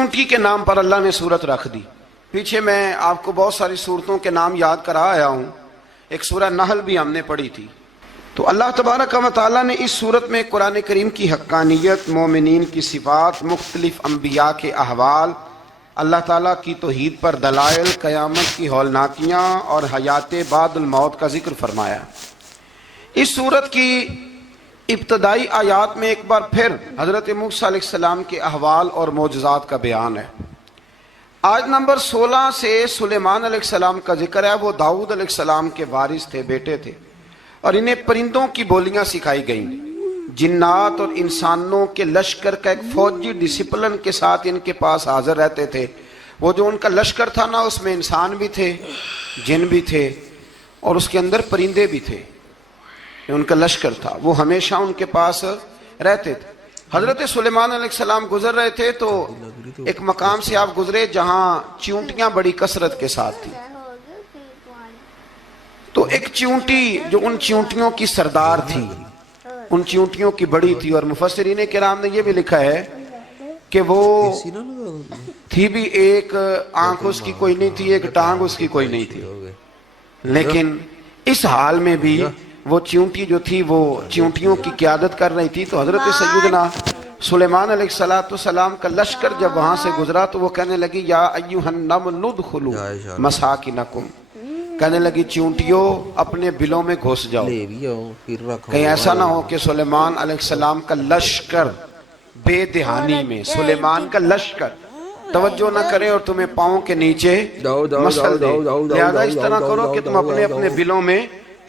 چونٹی کے نام پر اللہ نے سورت رکھ دی. پیچھے میں آپ کو بہت ساری سورتوں کے نام یاد کرا آیا ہوں. ایک سورہ نحل بھی ہم نے پڑھی تھی. تو اللہ تبارک و تعالیٰ نے اس سورت میں قرآن کریم کی حقانیت، مومنین کی صفات، مختلف انبیاء کے احوال، اللہ تعالیٰ کی توحید پر دلائل، قیامت کی ہولناکیاں اور حیات بعد الموت کا ذکر فرمایا. اس سورت کی ابتدائی آیات میں ایک بار پھر حضرت موسیٰ علیہ السلام کے احوال اور معجزات کا بیان ہے. آیت نمبر 16 سے سلیمان علیہ السلام کا ذکر ہے. وہ داؤد علیہ السلام کے وارث تھے، بیٹے تھے، اور انہیں پرندوں کی بولیاں سکھائی گئیں. جنات اور انسانوں کے لشکر کا ایک فوجی ڈسپلن کے ساتھ ان کے پاس حاضر رہتے تھے. وہ جو ان کا لشکر تھا نا، اس میں انسان بھی تھے، جن بھی تھے، اور اس کے اندر پرندے بھی تھے. ان کا لشکر تھا، وہ ہمیشہ ان کے پاس رہتے تھے. حضرت سلیمان علیہ السلام گزر رہے تھے تو ایک مقام سے آپ گزرے جہاں چیونٹیاں بڑی کثرت کے ساتھ تھیں. تو ایک چیونٹی جو ان چیونٹیوں کی سردار تھی، ان چیونٹیوں کی بڑی تھی، اور مفسرین کرام نے یہ بھی لکھا ہے کہ وہ تھی بھی ایک آنکھ اس کی کوئی نہیں تھی، ایک ٹانگ اس کی کوئی نہیں تھی، لیکن اس حال میں بھی وہ چیونٹی جو تھی وہ چیونٹیوں کی قیادت کر رہی تھی. تو حضرت سیدنا سلیمان علیہ السلام کا لشکر جب وہاں سے گزرا تو وہ کہنے لگی یا ایھا النمل ادخلوا مساکنکم، کہنے لگی چیونٹیوں اپنے بلوں میں گھس جاؤ. کہیں ایسا نہ ہو کہ سلیمان علیہ السلام کا لشکر بے دہانی میں، سلیمان کا لشکر توجہ نہ کرے اور تمہیں پاؤں کے نیچے مسل دے. لہذا اس طرح کرو کہ تم اپنے اپنے بلوں میں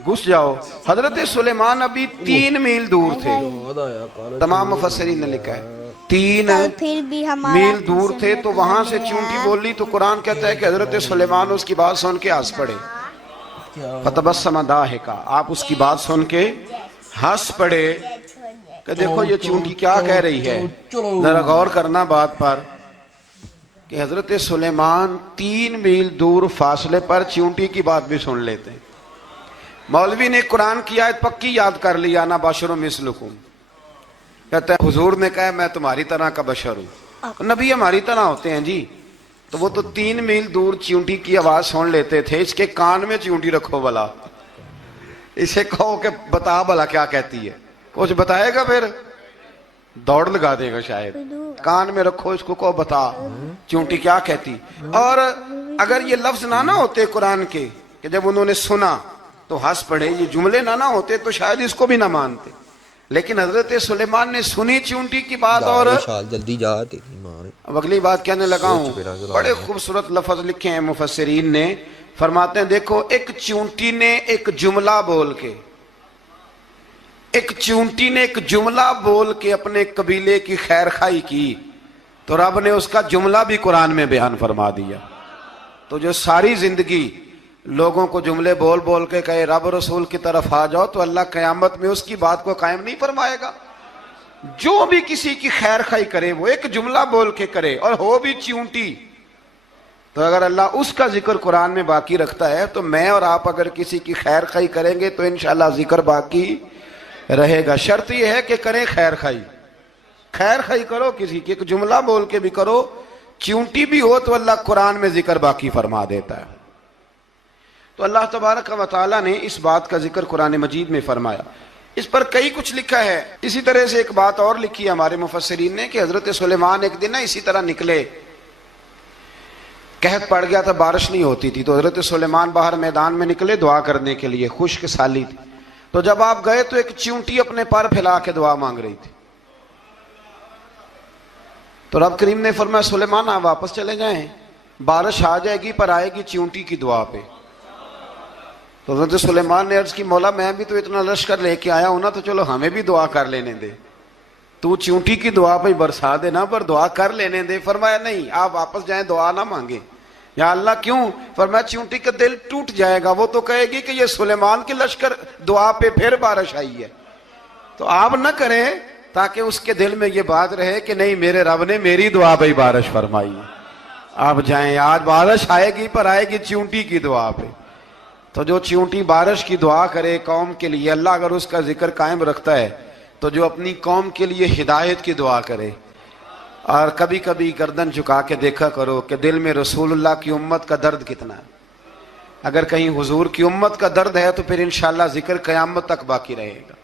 گھس جاؤ. حضرت سلیمان ابھی 3 میل دور تھے. تمام مفسرین نے لکھا ہے 3 میل دور تھے. تو وہاں سے چیونٹی بولی تو قرآن کہتا ہے کہ حضرت سلیمان اس کی بات سن کے ہنس پڑے. فتبسم ضاحکا، آپ اس کی بات سن کے ہنس پڑے کہ دیکھو یہ چیونٹی کیا کہہ رہی ہے. ذرا غور کرنا بات پر کہ حضرت سلیمان 3 میل دور فاصلے پر چیونٹی کی بات بھی سن لیتے. مولوی نے قرآن کی آیت پکی یاد کر لی، انا بشر مثلکم. کہتا ہے حضور نے کہا میں تمہاری طرح کا بشر ہوں. نبی ہماری طرح ہوتے ہیں جی. تو وہ تو 3 میل دور چیونٹی کی آواز سن لیتے تھے. اس کے کان میں چیونٹی رکھو بلا، اسے کہو کہ بتا بلا کیا کہتی ہے. کچھ بتائے گا پھر دوڑ لگا دے گا شاید. کان میں رکھو، اس کو کہو بتا چیونٹی کیا کہتی. اور اگر یہ لفظ نہ ہوتے قرآن کے کہ جب انہوں نے سنا تو ہنس پڑے، یہ جملے نہ ہوتے تو شاید اس کو بھی نہ مانتے. لیکن حضرت سلیمان نے سنی چیونٹی کی بات اور جلدی جا. اب اگلی بات کہنے لگا ہوں. بڑے خوبصورت لفظ لکھے ہیں مفسرین نے. فرماتے ہیں دیکھو ایک چیونٹی نے ایک جملہ بول کے اپنے قبیلے کی خیر خواہی کی تو رب نے اس کا جملہ بھی قرآن میں بیان فرما دیا. تو جو ساری زندگی لوگوں کو جملے بول بول کے کہے رب رسول کی طرف آ جاؤ، تو اللہ قیامت میں اس کی بات کو قائم نہیں فرمائے گا. جو بھی کسی کی خیر خواہی کرے وہ ایک جملہ بول کے کرے اور ہو بھی چیونٹی. تو اگر اللہ اس کا ذکر قرآن میں باقی رکھتا ہے تو میں اور آپ اگر کسی کی خیر خواہی کریں گے تو انشاءاللہ ذکر باقی رہے گا. شرط یہ ہے کہ کریں خیر خواہی کرو کسی کی، ایک جملہ بول کے بھی کرو، چیونٹی بھی ہو تو اللہ قرآن میں ذکر باقی فرما دیتا ہے. تو اللہ تبارک و تعالیٰ نے اس بات کا ذکر قرآن مجید میں فرمایا. اس پر کئی کچھ لکھا ہے. اسی طرح سے ایک بات اور لکھی ہے ہمارے مفسرین نے کہ حضرت سلیمان ایک دن اسی طرح نکلے، قحط پڑ گیا تھا، بارش نہیں ہوتی تھی. تو حضرت سلیمان باہر میدان میں نکلے دعا کرنے کے لیے، خشک سالی تھی. تو جب آپ گئے تو ایک چیونٹی اپنے پر پھیلا کے دعا مانگ رہی تھی. تو رب کریم نے فرمایا سلیمان آپ واپس چلے جائیں، بارش آ جائے گی پر آئے گی چیونٹی کی دعا پہ. تو حضرت سلیمان نے عرض کی مولا میں بھی تو اتنا لشکر لے کے آیا ہوں نا، تو چلو ہمیں بھی دعا کر لینے دے. تو چیونٹی کی دعا پہ برسا دینا پر دعا کر لینے دے. فرمایا نہیں آپ واپس جائیں، دعا نہ مانگیں. یا اللہ کیوں؟ فرمایا چیونٹی کا دل ٹوٹ جائے گا، وہ تو کہے گی کہ یہ سلیمان کی لشکر دعا پہ پھر بارش آئی ہے. تو آپ نہ کریں تاکہ اس کے دل میں یہ بات رہے کہ نہیں میرے رب نے میری دعا پہ بارش فرمائی. آپ جائیں، آج بارش آئے گی پر آئے گی چیونٹی کی دعا پہ. تو جو چیونٹی بارش کی دعا کرے قوم کے لیے، اللہ اگر اس کا ذکر قائم رکھتا ہے تو جو اپنی قوم کے لیے ہدایت کی دعا کرے، اور کبھی کبھی گردن جھکا کے دیکھا کرو کہ دل میں رسول اللہ کی امت کا درد کتنا ہے. اگر کہیں حضور کی امت کا درد ہے تو پھر انشاءاللہ ذکر قیامت تک باقی رہے گا.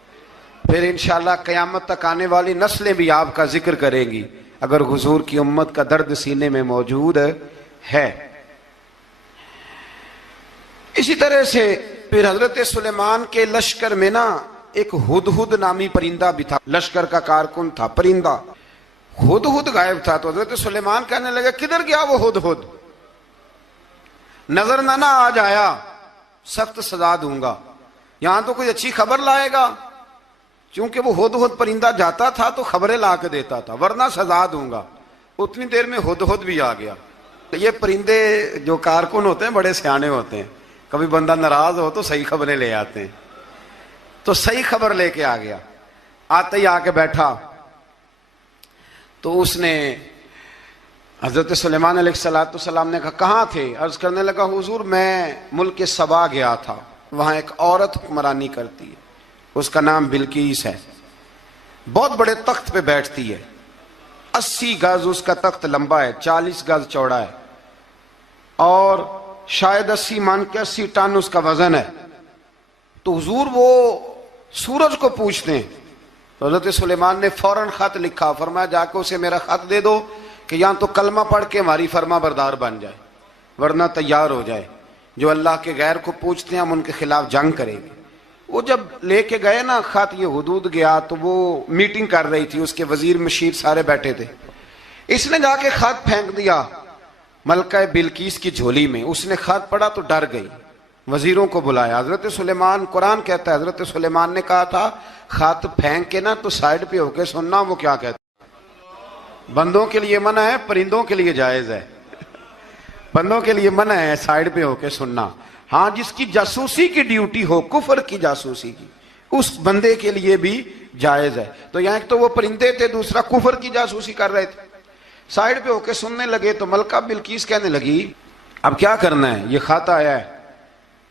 پھر انشاءاللہ قیامت تک آنے والی نسلیں بھی آپ کا ذکر کریں گی اگر حضور کی امت کا درد سینے میں موجود ہے. اسی طرح سے پھر حضرت سلیمان کے لشکر میں نا ایک ہدہد نامی پرندہ بھی تھا. لشکر کا کارکن تھا پرندہ. ہدہد غائب تھا تو حضرت سلیمان کہنے لگے کدھر گیا وہ ہدہد؟ نظر نہ آ جایا سخت سزا دوں گا. یہاں تو کوئی اچھی خبر لائے گا. چونکہ وہ ہدہد پرندہ جاتا تھا تو خبریں لا کے دیتا تھا ورنہ سزا دوں گا. اتنی دیر میں ہدہد بھی آ گیا. یہ پرندے جو کارکن ہوتے ہیں بڑے سیانے ہوتے ہیں. کبھی بندہ ناراض ہو تو صحیح خبریں لے آتے ہیں. تو صحیح خبر لے کے آ گیا. آتے ہی آ کے بیٹھا تو اس نے حضرت سلیمان علیہ السلام نے کہا کہاں تھے؟ عرض کرنے لگا حضور میں ملک سبا گیا تھا. وہاں ایک عورت حکمرانی کرتی ہے, اس کا نام بلقیس ہے. بہت بڑے تخت پہ بیٹھتی ہے. 80 گز اس کا تخت لمبا ہے, 40 گز چوڑا ہے, اور شاید 80 من کے 80 ٹن اس کا وزن ہے. تو حضور وہ سورج کو پوچھتے ہیں. تو حضرت سلیمان نے فوراً خط لکھا, فرمایا جا کے اسے میرا خط دے دو کہ یہاں تو کلمہ پڑھ کے ہماری فرما بردار بن جائے ورنہ تیار ہو جائے. جو اللہ کے غیر کو پوچھتے ہیں ہم ان کے خلاف جنگ کریں گے. وہ جب لے کے گئے نا خط, یہ حدود گیا تو وہ میٹنگ کر رہی تھی, اس کے وزیر مشیر سارے بیٹھے تھے. اس نے جا کے خط پھینک دیا ملکہ بلقیس کی جھولی میں. اس نے خط پڑھا تو ڈر گئی. وزیروں کو بلایا. حضرت سلیمان, قرآن کہتا ہے حضرت سلیمان نے کہا تھا خط پھینک کے نا تو سائڈ پہ ہو کے سننا وہ کیا کہتا. بندوں کے لیے منع ہے, پرندوں کے لیے جائز ہے. بندوں کے لیے منع ہے سائڈ پہ ہو کے سننا. ہاں جس کی جاسوسی کی ڈیوٹی ہو, کفر کی جاسوسی کی, اس بندے کے لیے بھی جائز ہے. تو یہاں ایک تو وہ پرندے تھے, دوسرا کفر کی جاسوسی کر رہے تھے. سائڈ پہ ہو کے سننے لگے تو ملکہ بلقیس کہنے لگی اب کیا کرنا ہے, یہ خط آیا ہے.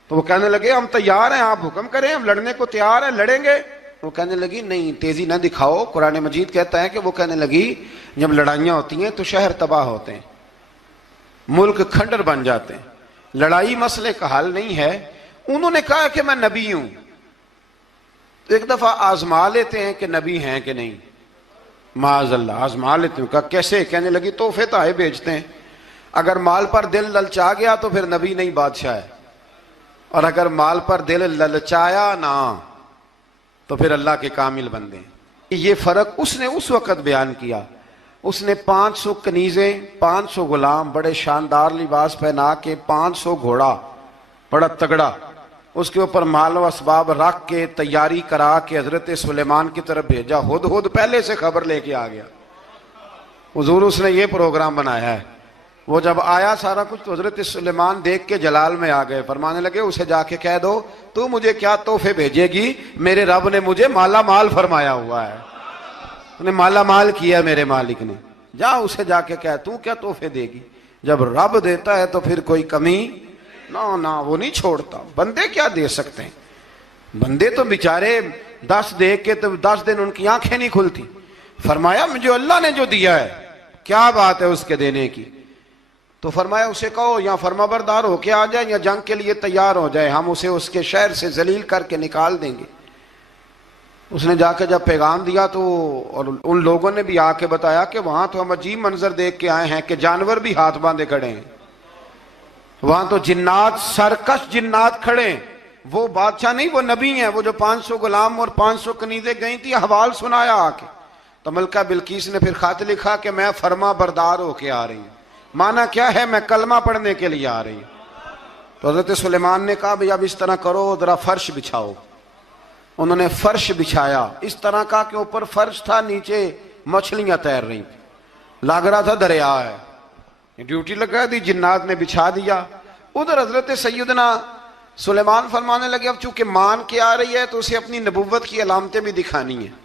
تو وہ کہنے لگے ہم تیار ہیں, آپ حکم کریں, ہم لڑنے کو تیار ہیں, لڑیں گے. وہ کہنے لگی نہیں تیزی نہ دکھاؤ. قرآن مجید کہتا ہے کہ وہ کہنے لگی جب لڑائیاں ہوتی ہیں تو شہر تباہ ہوتے ہیں, ملک کھنڈر بن جاتے ہیں. لڑائی مسئلے کا حل نہیں ہے. انہوں نے کہا کہ میں نبی ہوں. تو ایک دفعہ آزما لیتے ہیں کہ نبی ہیں کہ نہیں. معاذ اللہ آزما لیتے ہیں. کہا کیسے؟ کہنے لگی تحفے تحائف بھیجتے ہیں. اگر مال پر دل للچا گیا تو پھر نبی نہیں بادشاہ ہے, اور اگر مال پر دل للچایا نہ تو پھر اللہ کے کامل بندے. یہ فرق اس نے اس وقت بیان کیا. اس نے 500 کنیزیں, 500 غلام, بڑے شاندار لباس پہنا کے, 500 گھوڑا بڑا تگڑا, اس کے اوپر مال و اسباب رکھ کے تیاری کرا کے حضرت سلیمان کی طرف بھیجا. ہدہد پہلے سے خبر لے کے آ گیا. حضور اس نے یہ پروگرام بنایا ہے. وہ جب آیا سارا کچھ تو حضرت سلیمان دیکھ کے جلال میں آ گئے. فرمانے لگے اسے جا کے کہہ دو تو مجھے کیا تحفے بھیجے گی, میرے رب نے مجھے مالا مال فرمایا ہوا ہے, انہیں مالا مال کیا میرے مالک نے. جا اسے جا کے کہہ تو کیا تحفے دے گی. جب رب دیتا ہے تو پھر کوئی کمی نہ وہ نہیں چھوڑتا. بندے کیا دے سکتے ہیں, بندے تو بیچارے 10 دے کے تو 10 دن ان کی آنکھیں نہیں کھلتی. فرمایا مجھے اللہ نے جو دیا ہے کیا بات ہے اس کے دینے کی. تو فرمایا اسے کہو یا فرما بردار ہو کے آ جائے یا جنگ کے لیے تیار ہو جائے, ہم اسے اس کے شہر سے ذلیل کر کے نکال دیں گے. اس نے جا کے جب پیغام دیا تو اور ان لوگوں نے بھی آ کے بتایا کہ وہاں تو ہم عجیب منظر دیکھ کے آئے ہیں کہ جانور بھی ہاتھ باندھے کھڑے ہیں, وہاں تو جنات, سرکش جنات کھڑے ہیں. وہ بادشاہ نہیں, وہ نبی ہیں. وہ جو 500 غلام اور 500 کنیزیں گئی تھی, حوال سنایا آ کے. تو ملکہ بلقیس نے پھر خط لکھا کہ میں فرما بردار ہو کے آ رہی ہوں. مانا کیا ہے, میں کلمہ پڑھنے کے لیے آ رہی ہوں. تو حضرت سلیمان نے کہا بھئی اب اس طرح کرو, ذرا فرش بچھاؤ. انہوں نے فرش بچھایا اس طرح کا کہ اوپر فرش تھا, نیچے مچھلیاں تیر رہی تھیں, لگ رہا تھا دریا ہے. ڈیوٹی لگا دی, جنات نے بچھا دیا. ادھر حضرت سیدنا سلیمان فرمانے لگے اب چونکہ مان کے آ رہی ہے تو اسے اپنی نبوت کی علامتیں بھی دکھانی ہیں.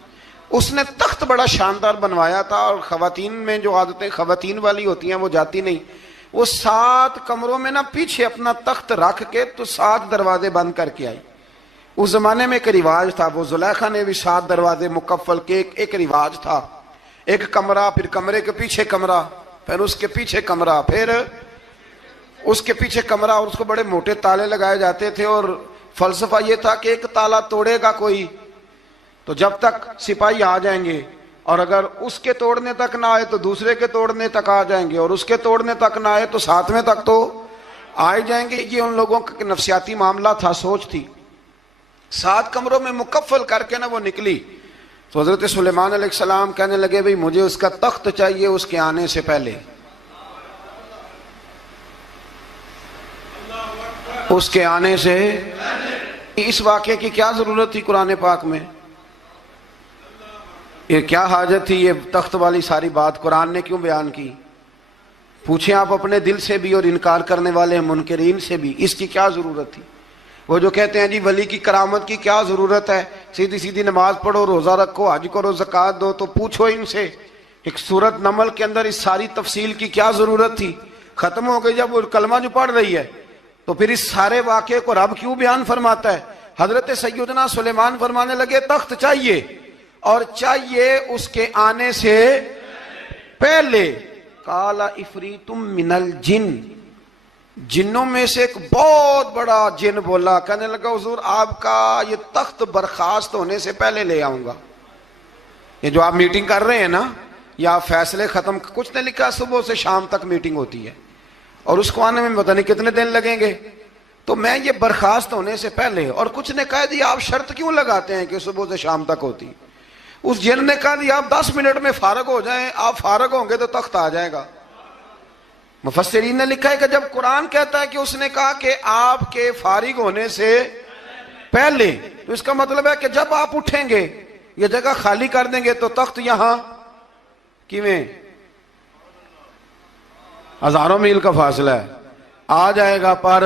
اس نے تخت بڑا شاندار بنوایا تھا, اور خواتین میں جو عادتیں خواتین والی ہوتی ہیں وہ جاتی نہیں. وہ 7 کمروں میں نا پیچھے اپنا تخت رکھ کے تو 7 دروازے بند کر کے آئی. اس زمانے میں ایک رواج تھا, وہ زلیخا نے بھی 7 دروازے مکفل کے ایک رواج تھا. ایک کمرہ، پھر کمرے کے پیچھے کمرہ، پھر اس کے پیچھے کمرہ، پھر اس کے پیچھے کمرہ، اور اس کو بڑے موٹے تالے لگائے جاتے تھے، اور فلسفہ یہ تھا کہ ایک تالا توڑے گا کوئی تو جب تک سپاہی آ جائیں گے، اور اگر اس کے توڑنے تک نہ آئے تو دوسرے کے توڑنے تک آ جائیں گے، اور اس کے توڑنے تک نہ آئے تو ساتویں تک تو آئے جائیں گے۔ یہ ان لوگوں کا نفسیاتی معاملہ تھا، سوچ تھی۔ 7 کمروں میں مکفل کر کے وہ نکلی تو حضرت سلیمان علیہ السلام کہنے لگے بھئی مجھے اس کا تخت چاہیے اس کے آنے سے پہلے، اس کے آنے سے۔ اس واقعے کی کیا ضرورت تھی قرآن پاک میں؟ یہ کیا حاجت تھی یہ تخت والی ساری بات قرآن نے کیوں بیان کی؟ پوچھیں آپ اپنے دل سے بھی اور انکار کرنے والے منکرین سے بھی، اس کی کیا ضرورت تھی؟ وہ جو کہتے ہیں جی ولی کی کرامت کی کیا ضرورت ہے، سیدھی سیدھی نماز پڑھو، روزہ رکھو، حج کرو، زکوٰۃ دو، تو پوچھو ان سے ایک سورت نمل کے اندر اس ساری تفصیل کی کیا ضرورت تھی؟ ختم ہو گئی جب وہ کلمہ جو پڑھ رہی ہے، تو پھر اس سارے واقعے کو رب کیوں بیان فرماتا ہے؟ حضرت سیدنا سلیمان فرمانے لگے تخت چاہیے، اور چاہیے اس کے آنے سے پہلے۔ قال عفریت من الجن، جنوں میں سے ایک بہت بڑا جن بولا، کہنے لگا حضور آپ کا یہ تخت برخاست ہونے سے پہلے لے آؤں گا۔ یہ جو آپ میٹنگ کر رہے ہیں نا، یا آپ فیصلے ختم، کچھ نے لکھا صبح سے شام تک میٹنگ ہوتی ہے اور اس کو آنے میں پتہ نہیں کتنے دن لگیں گے، تو میں یہ برخاست ہونے سے پہلے، اور کچھ نے کہا دی آپ شرط کیوں لگاتے ہیں کہ صبح سے شام تک ہوتی؟ اس جن نے کہا دی آپ 10 منٹ میں فارغ ہو جائیں، آپ فارغ ہوں گے تو تخت آ جائے گا۔ مفسرین نے لکھا ہے کہ جب قرآن کہتا ہے کہ اس نے کہا کہ آپ کے فارغ ہونے سے پہلے، تو اس کا مطلب ہے کہ جب آپ اٹھیں گے، یہ جگہ خالی کر دیں گے تو تخت یہاں کیویں؟ ہزاروں میل کا فاصلہ ہے، آ جائے گا پر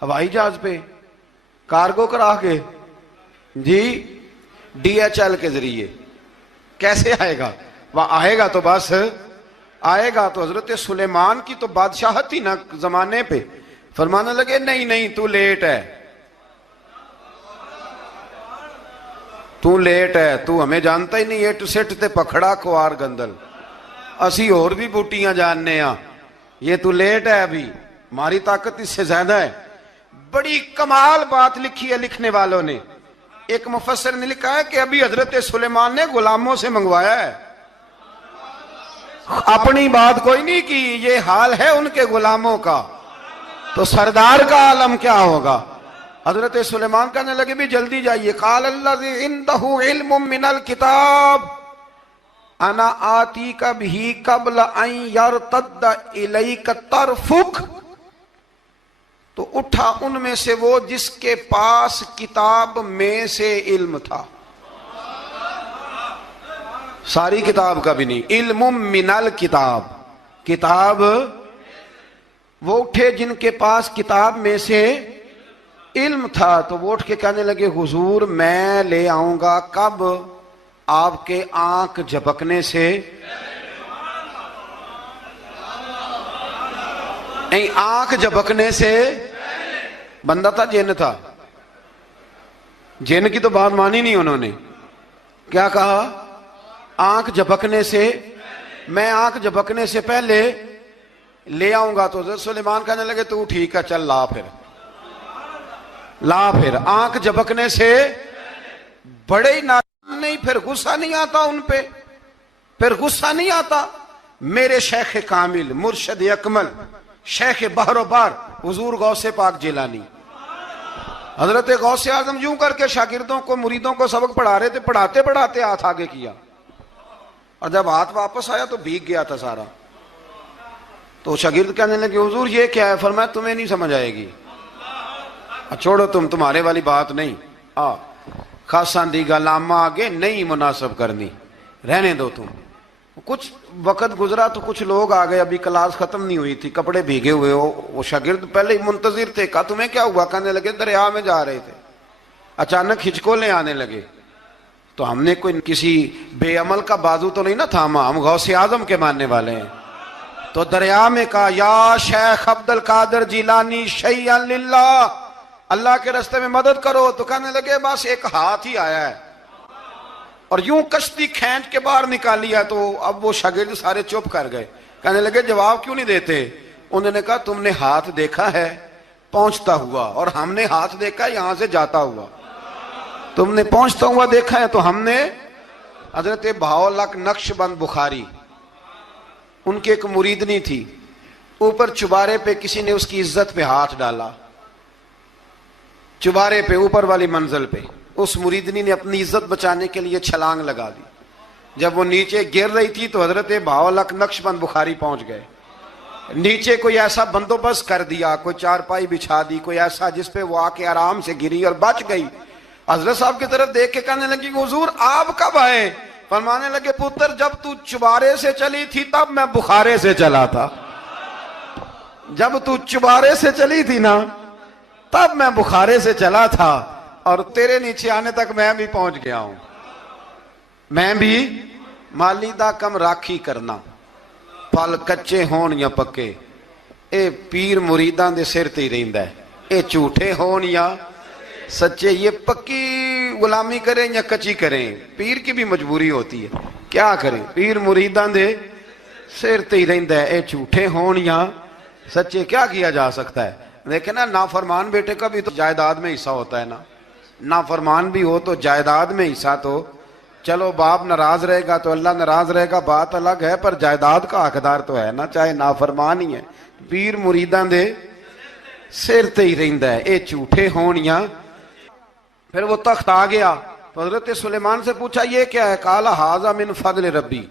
ہوائی جہاز پہ، کارگو کرا کے، جی DHL کے ذریعے۔ کیسے آئے گا؟ وہ آئے گا تو بس آئے گا۔ تو حضرت سلیمان کی تو بادشاہت تھی نا زمانے پہ، فرمانے لگے نہیں نہیں تو لیٹ ہے، تو لیٹ ہے، تو ہمیں جانتا ہی نہیں، ایٹ سٹ تے پکھڑا کوار گندل، اسی اور بھی بوٹیاں جاننے ہاں، یہ تو لیٹ ہے، ابھی ہماری طاقت اس سے زیادہ ہے۔ بڑی کمال بات لکھی ہے لکھنے والوں نے۔ ایک مفسر نے لکھا ہے کہ ابھی حضرت سلیمان نے غلاموں سے منگوایا ہے، اپنی بات کوئی نہیں کی، یہ حال ہے ان کے غلاموں کا، تو سردار کا عالم کیا ہوگا؟ حضرت سلیمان کہنے لگے بھی جلدی جائیے۔ قال الذی عنده علم من الکتاب انا آتیک بہ قبل ان یرتد الیک طرفک، تو اٹھا ان میں سے وہ جس کے پاس کتاب میں سے علم تھا، ساری کتاب کا بھی نہیں، علم من الکتاب، کتاب، وہ اٹھے جن کے پاس کتاب میں سے علم تھا، تو وہ اٹھ کے کہنے لگے حضور میں لے آؤں گا، کب؟ آپ کے آنکھ جھپکنے سے، نہیں آنکھ جھپکنے سے، بندہ تھا جن تھا، جن کی تو بات مانی نہیں انہوں نے، کیا کہا؟ آنکھ جھپکنے سے، میں آنکھ جھپکنے سے پہلے لے آؤں گا۔ تو حضرت سلیمان کہنے لگے تو ٹھیک ہے چل لا پھر، لا پھر۔ آنکھ جھپکنے سے بڑے ہی نہیں، پھر غصہ نہیں آتا ان پہ، پھر غصہ نہیں آتا۔ میرے شیخ کامل، مرشد اکمل، شیخ بحر و بار، حضور غوث پاک جیلانی، حضرت غوث اعظم یوں کر کے شاگردوں کو، مریدوں کو سبق پڑھا رہے تھے، پڑھاتے پڑھاتے ہاتھ آگے کیا، اور جب ہاتھ واپس آیا تو بھیگ گیا تھا سارا۔ تو شاگرد کہنے لگے حضور یہ کیا ہے؟ فرمایا تمہیں نہیں سمجھ آئے گی، چھوڑو تمہارے والی بات نہیں، خاصاں دی گل آما آگے نہیں مناسب کرنی، رہنے دو تم۔ کچھ وقت گزرا تو کچھ لوگ آ گئے، ابھی کلاس ختم نہیں ہوئی تھی، کپڑے بھیگے ہوئے ہو، وہ شاگرد پہلے ہی منتظر تھے، کہا تمہیں کیا ہوا؟ کہنے لگے دریا میں جا رہے تھے، اچانک ہچکولیں آنے لگے، تو ہم نے کوئی کسی بے عمل کا بازو تو نہیں نہ تھاما، ہم غوث اعظم کے ماننے والے ہیں، تو دریا میں کہا یا شیخ عبد القادر جیلانی شیئا للہ، اللہ کے راستے میں مدد کرو۔ تو کہنے لگے بس ایک ہاتھ ہی آیا ہے، اور یوں کشتی کھینچ کے باہر نکالیا تو اب وہ شاگرد سارے چپ کر گئے، کہنے لگے جواب کیوں نہیں دیتے؟ انہوں نے کہا تم نے ہاتھ دیکھا ہے پہنچتا ہوا، اور ہم نے ہاتھ دیکھا ہے یہاں سے جاتا ہوا۔ تم نے پہنچتا ہوا دیکھا ہے تو ہم نے۔ حضرت بہاؤالحق نقشبند بخاری، ان کی ایک مریدنی تھی، اوپر چبارے پہ کسی نے اس کی عزت پہ ہاتھ ڈالا، چبارے پہ اوپر والی منزل پہ، اس مریدنی نے اپنی عزت بچانے کے لیے چھلانگ لگا دی۔ جب وہ نیچے گر رہی تھی تو حضرت بہاؤالحق نقشبند بخاری پہنچ گئے، نیچے کوئی ایسا بندوبست کر دیا، کوئی چارپائی بچھا دی، کوئی ایسا جس پہ وہ آ کے آرام سے گری اور بچ گئی۔ حضرت صاحب کی طرف دیکھ کے کہنے لگی حضور آپ کب آئے؟ فرمانے لگے پتر جب تو چبارے سے چلی تھی تب میں بخارے سے چلا تھا، جب تو چبارے سے چلی تھی نا تب میں بخارے سے چلا تھا، اور تیرے نیچے آنے تک میں بھی پہنچ گیا ہوں۔ میں بھی مالی دا کم راکھی کرنا، پھل کچے ہون یا پکے، اے پیر مریداں دے سر تے ہی رہندا ہے، اے جھوٹے ہون یا سچے، یہ پکی غلامی کریں یا کچی کریں، پیر کی بھی مجبوری ہوتی ہے، کیا کریں، پیر مریداں دے سر تے ہی رہندا ہے، اے جھوٹے ہون یا سچے، کیا کیا جا سکتا ہے؟ لیکن نا نافرمان بیٹے کا بھی تو جائیداد میں حصہ ہوتا ہے نا، نافرمان بھی ہو تو جائیداد میں حصہ تو، چلو باپ ناراض رہے گا تو اللہ ناراض رہے گا بات الگ ہے، پر جائیداد کا حقدار تو ہے نا، چاہے نافرمان ہی ہے۔ پیر مریداں دے سر تے ہی رہندا ہے، اے جھوٹے ہون یا۔ پھر وہ تخت آ گیا تو حضرت سلیمان سے پوچھا یہ کیا ہے؟ قال ھذا من فضل ربی،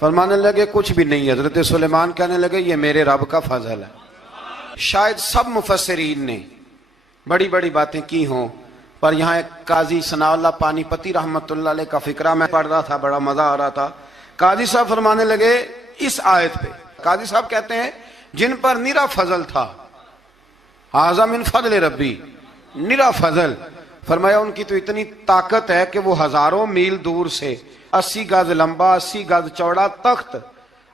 فرمانے لگے کچھ بھی نہیں۔ حضرت سلیمان کہنے لگے یہ میرے رب کا فضل ہے۔ شاید سب مفسرین نے بڑی بڑی باتیں کی ہوں، پر یہاں ایک قاضی ثناء اللہ پانی پتی رحمت اللہ علیہ کا فقرہ میں پڑھ رہا تھا، بڑا مزہ آ رہا تھا۔ قاضی صاحب فرمانے لگے اس آیت پہ، قاضی صاحب کہتے ہیں جن پر نرا فضل تھا، ھذا من فضل ربی، نرا فضل، فرمایا ان کی تو اتنی طاقت ہے کہ وہ ہزاروں میل دور سے 80 گز لمبا 80 گز چوڑا تخت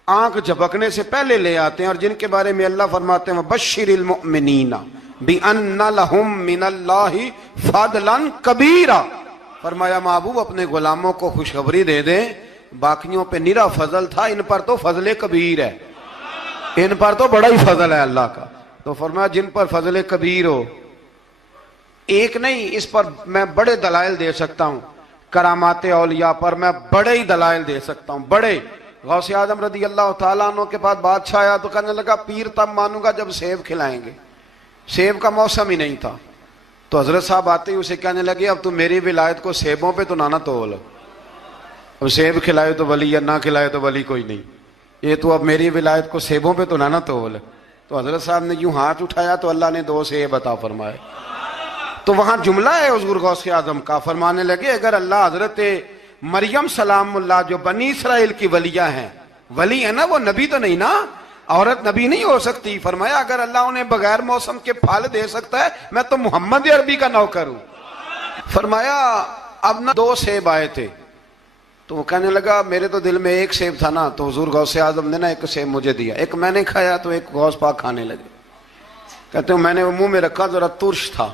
آنکھ جھپکنے سے پہلے لے آتے ہیں، اور جن کے بارے میں اللہ فرماتے ہیں وَبَشِّرِ الْمُؤْمِنِينَ بِأَنَّ لَهُم مِّنَ اللَّهِ فَضْلًا كَبِيرًا، فرمایا محبوب اپنے غلاموں کو خوشخبری دے دیں، باقیوں پہ نرا فضل تھا، ان پر تو فضل کبیر ہے، ان پر تو بڑا ہی فضل ہے اللہ کا۔ تو فرمایا جن پر فضل کبیر ہو، ایک نہیں، اس پر میں بڑے دلائل دے سکتا ہوں، کرامات اولیاء پر میں بڑے ہی دلائل دے سکتا ہوں، بڑے۔ غوث اعظم رضی اللہ تعالیٰ عنہ کے پاس بادشاہ آیا تو کہنے لگا پیر تب مانوں گا جب سیب کھلائیں گے، سیب کا موسم ہی نہیں تھا۔ تو حضرت صاحب آتے ہی اسے کہنے لگے اب تو میری ولایت کو سیبوں پہ تو نہ تول، اب سیب کھلائے تو ولی یا نہ کھلائے تو ولی کوئی نہیں، یہ تو اب میری ولایت کو سیبوں پہ تو نہ تول۔ تو حضرت صاحب نے یوں ہاتھ اٹھایا تو اللہ نے 2 سیب عطا فرمائے۔ تو وہاں جملہ ہے حضور غوث اعظم کا، فرمانے لگے اگر اللہ حضرت مریم سلام اللہ جو بنی اسرائیل کی ولیہ ہیں، ولی ہے نا، وہ نبی تو نہیں نا، عورت نبی نہیں ہو سکتی، فرمایا اگر اللہ انہیں بغیر موسم کے پھل دے سکتا ہے میں تو محمد عربی کا نوکر ہوں۔ فرمایا اب نہ 2 سیب آئے تھے، تو وہ کہنے لگا میرے تو دل میں 1 سیب تھا نا، تو حضور غوث اعظم نے نا 1 سیب مجھے دیا، 1 میں نے کھایا تو 1 غوث پاک کھانے لگے۔ کہتے ہیں میں نے وہ منہ میں رکھا ذرا ترش تھا،